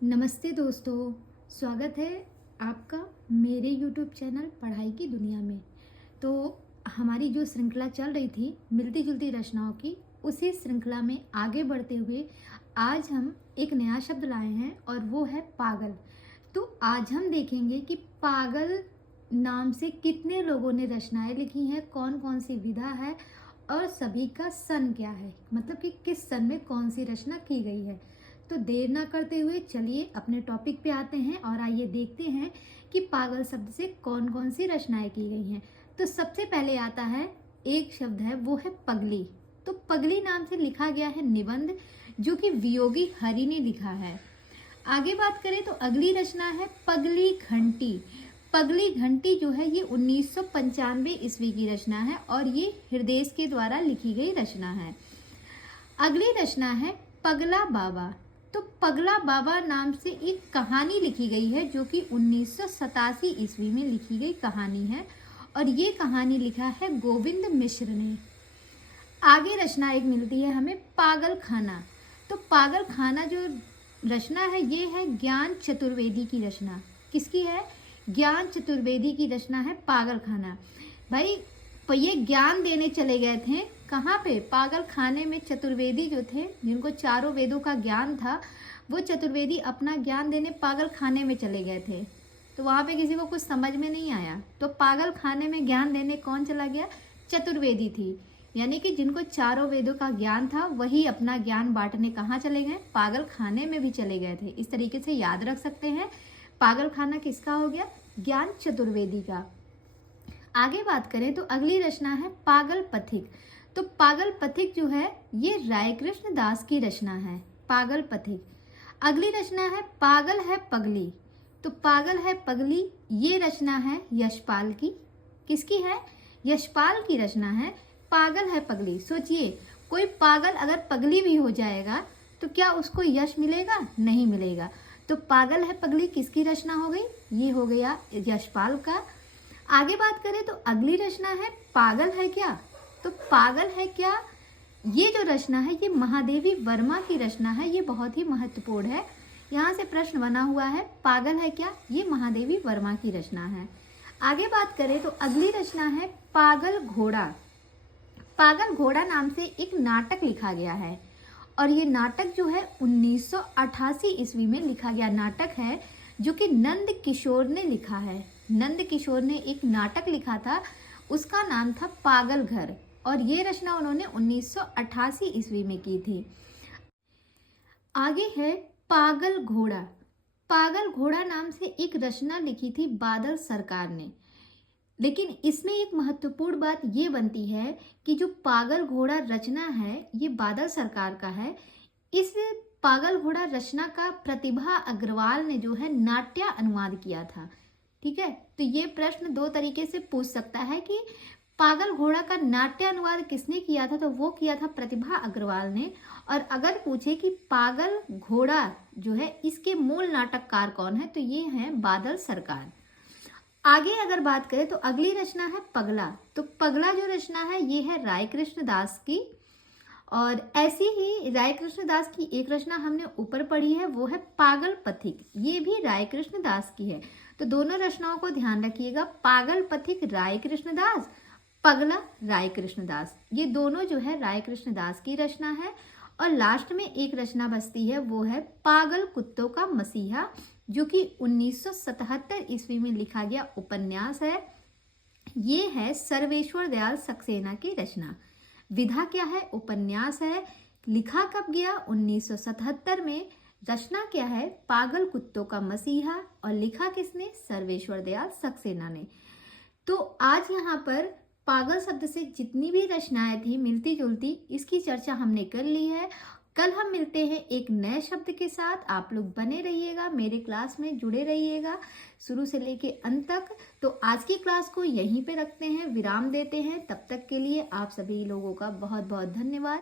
नमस्ते दोस्तों, स्वागत है आपका मेरे YouTube चैनल पढ़ाई की दुनिया में। तो हमारी जो श्रृंखला चल रही थी मिलती जुलती रचनाओं की, उसी श्रृंखला में आगे बढ़ते हुए आज हम एक नया शब्द लाए हैं और वो है पागल। तो आज हम देखेंगे कि पागल नाम से कितने लोगों ने रचनाएं लिखी हैं, कौन कौन सी विधा है और सभी का सन क्या है, मतलब कि किस सन में कौन सी रचना की गई है। तो देर ना करते हुए चलिए अपने टॉपिक पे आते हैं और आइए देखते हैं कि पागल शब्द से कौन कौन सी रचनाएं की गई हैं। तो सबसे पहले आता है एक शब्द है, वो है पगली। तो पगली नाम से लिखा गया है निबंध, जो कि वियोगी हरि ने लिखा है। आगे बात करें तो अगली रचना है पगली घंटी। पगली घंटी जो है ये 1995 ईस्वी की रचना है और ये हृदय के द्वारा लिखी गई रचना है। अगली रचना है पगला बाबा। तो पगला बाबा नाम से एक कहानी लिखी गई है, जो कि 1987 ईस्वी में लिखी गई कहानी है और ये कहानी लिखा है गोविंद मिश्र ने। आगे रचना एक मिलती है हमें पागल खाना। तो पागल खाना जो रचना है ये है ज्ञान चतुर्वेदी की रचना। किसकी है? ज्ञान चतुर्वेदी की रचना है पागल खाना। भाई ये ज्ञान देने चले गए थे कहाँ पे? पागल खाने में। चतुर्वेदी जो थे, जिनको चारों वेदों का ज्ञान था, वो चतुर्वेदी अपना ज्ञान देने पागल खाने में चले गए थे। तो वहाँ पे किसी को कुछ समझ में नहीं आया, तो पागल खाने में ज्ञान देने कौन चला गया? चतुर्वेदी थी। यानी कि जिनको चारों वेदों का ज्ञान था वही अपना ज्ञान बांटने कहाँ चले गए? पागल खाने में भी चले गए थे। इस तरीके से याद रख सकते हैं। पागल खाना किसका हो गया? ज्ञान चतुर्वेदी का। आगे बात करें तो अगली रचना है पागल पथिक। तो पागल पथिक जो है ये राय कृष्ण दास की रचना है, पागल पथिक। अगली रचना है पागल है पगली। तो पागल है पगली ये रचना है यशपाल की। किसकी है? यशपाल की रचना है पागल है पगली। सोचिए, कोई पागल अगर पगली भी हो जाएगा तो क्या उसको यश मिलेगा? नहीं मिलेगा। तो पागल है पगली किसकी रचना हो गई? ये हो गया यशपाल का। आगे बात करें तो अगली रचना है पागल है क्या। तो पागल है क्या ये जो रचना है ये महादेवी वर्मा की रचना है। ये बहुत ही महत्वपूर्ण है, यहाँ से प्रश्न बना हुआ है। पागल है क्या ये महादेवी वर्मा की रचना है। आगे बात करें तो अगली रचना है पागल घोड़ा। पागल घोड़ा नाम से एक नाटक लिखा गया है और ये नाटक जो है 1988 ईस्वी में लिखा गया नाटक है, जो कि नंद किशोर ने लिखा है। नंद किशोर ने एक नाटक लिखा था, उसका नाम था पागल घर, और ये रचना उन्होंने 1988 ईस्वी में की थी। आगे है पागल घोड़ा। पागल घोड़ा नाम से एक रचना लिखी थी बादल सरकार ने। लेकिन इसमें एक महत्वपूर्ण बात ये बनती है कि जो पागल घोड़ा रचना है ये बादल सरकार का है। इस पागल घोड़ा रचना का प्रतिभा अग्रवाल ने जो है नाट्य अनुवाद किया था। ठीक है, तो ये प्रश्न दो तरीके से पूछ सकता है कि पागल घोड़ा का नाट्य अनुवाद किसने किया था, तो वो किया था प्रतिभा अग्रवाल ने। और अगर पूछे कि पागल घोड़ा जो है इसके मूल नाटककार कौन है, तो ये है बादल सरकार। आगे अगर बात करें तो अगली रचना है पगला। तो पगला जो रचना है ये है राय कृष्ण दास की, और ऐसी ही राय कृष्ण दास की एक रचना हमने ऊपर पढ़ी है, वो है पागल पथिक। ये भी राय कृष्ण दास की है। तो दोनों रचनाओं को ध्यान रखिएगा, पागल पथिक राय कृष्ण दास, पगला राय कृष्ण दास, ये दोनों जो है राय कृष्ण दास की रचना है। और लास्ट में एक रचना बचती है, वो है पागल कुत्तों का मसीहा, जो कि 1977 ईस्वी में लिखा गया उपन्यास है। ये है सर्वेश्वर दयाल सक्सेना की रचना। विधा क्या है? उपन्यास है। लिखा कब गया? 1977 में। रचना क्या है? पागल कुत्तों का मसीहा, और लिखा किसने? सर्वेश्वर दयाल सक्सेना ने। तो आज यहाँ पर पागल शब्द से जितनी भी रचनाएं थी मिलती जुलती, इसकी चर्चा हमने कर ली है। कल हम मिलते हैं एक नए शब्द के साथ। आप लोग बने रहिएगा, मेरे क्लास में जुड़े रहिएगा शुरू से लेके अंत तक। तो आज की क्लास को यहीं पे रखते हैं, विराम देते हैं। तब तक के लिए आप सभी लोगों का बहुत बहुत धन्यवाद।